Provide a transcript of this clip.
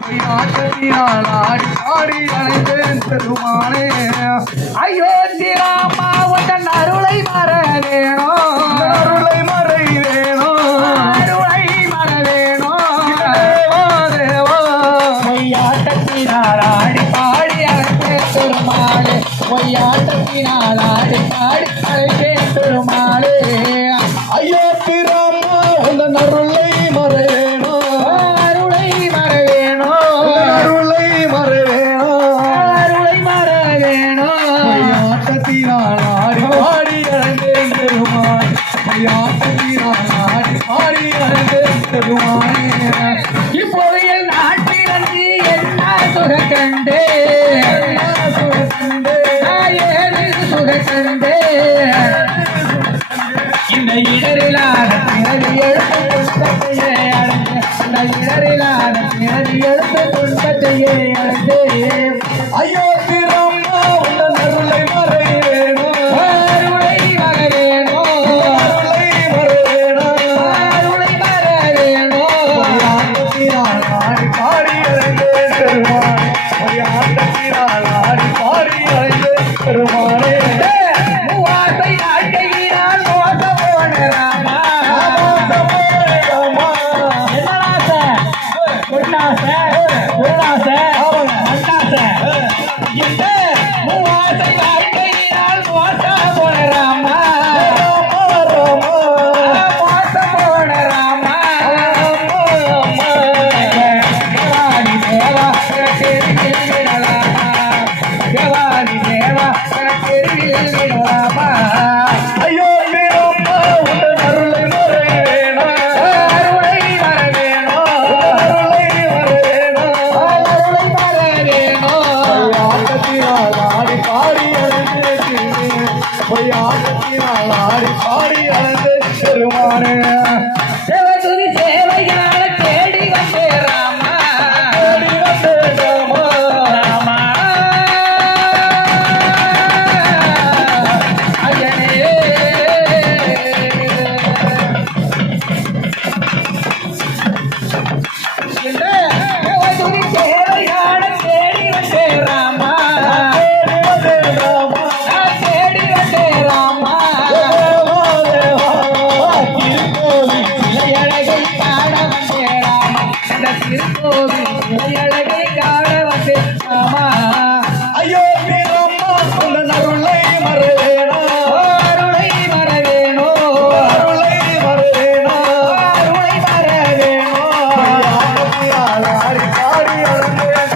ஆடி ஆடி அழைத்தேன் பெருமானே. அயோத்தி ராமா உன் அருளை மற வேணும், அருளை மறை வேணும், அருளை மற வேணும். தேவா தேவா பொய்யாட்டத்தினால் ஆடி பாடி அழைத்தேன் பெருமாளே, பொய்யாட்டத்தினால் ஆடி பாடி அழைத்தேன் பெருமாளே. அயோத்தி ராமா உந்தன் அருளை மறை வேணும், அருளை மற வேணும், அருளை மறை வேணும். அருளை மற வேணும். ஆட்டத்தினால் ஆடி பாடி அழைத்தேன் பெருமான், ஆட்டத்தினால் ஆடி பாடி அழைத்தேன் பெருமானே. இப்போது என் நாட்டில் வந்து என்ன சுக கண்டே, ஏது சுக கண்டே. இந்த இடரிலான பிறவி எழுத்து துன்பத்தையே அடைந்து, இந்த இடரிலான பிறவி எழுத்து துன்பத்தையே அடைந்து. அயோத்தி ராமா உந்தன் அருளை மறை வேணும், அருளை மற வேணும், அருளை மறை வேணும். அருளை மற வேணும். ஆட்டத்தினால் ஆடி பாடி அழைத்தேன் பெருமானே, ஆட்டத்தினால் ஆடி பாடி அழைத்தேன் பெருமானே. மூவாசை நாட்டையினால் மோச போன ராமா. ராமா என்னடாசை? பொன்னாசை, பொன்னாசை, மண்ணாசை. இந்த மூவாசை நாட்டையினால் மோச போன ராமா, மோச போன ராமா. தேவாதி தேவா தெருவில் விடலாமா, தேவாதி தேவா தெருவில் விடலாமா. அயோத்தி ராமா உந்தன் அருளை மறை வேணும், அருளை மற வேணும், அருளை மறை வேணும். அருளை மற வேணும். ஆட்டத்தினால் ஆடி பாடி அழைத்தேன், ஆட்டத்தினால் ஆடி பாடி அழைத்தேன் பெருமானே. தேவதுதி சேவையால தேடி வந்தே ராமா, தேடி வந்தேன் ராமா, ராமா. ஐயனே இந்த தேவதுதி சேவையால தேடி வந்தே ராமா, தேடி வந்தேன் ராமா. தேடி வந்தே ராமா. தேவா தேவா திருக்கோவில் இளையழகை காண வந்தே ராமா, இந்த திருக்கோவில் இளையழகை காண வந்தே ராமா. அயோத்தி ராமா உந்தன் அருளை மறை வேணும், அருளை மற வேணும், அருளை மறை வேணும். அருளை மற வேணும். ஆட்டத்தினால் ஆடி பாடி அழைத்தேன்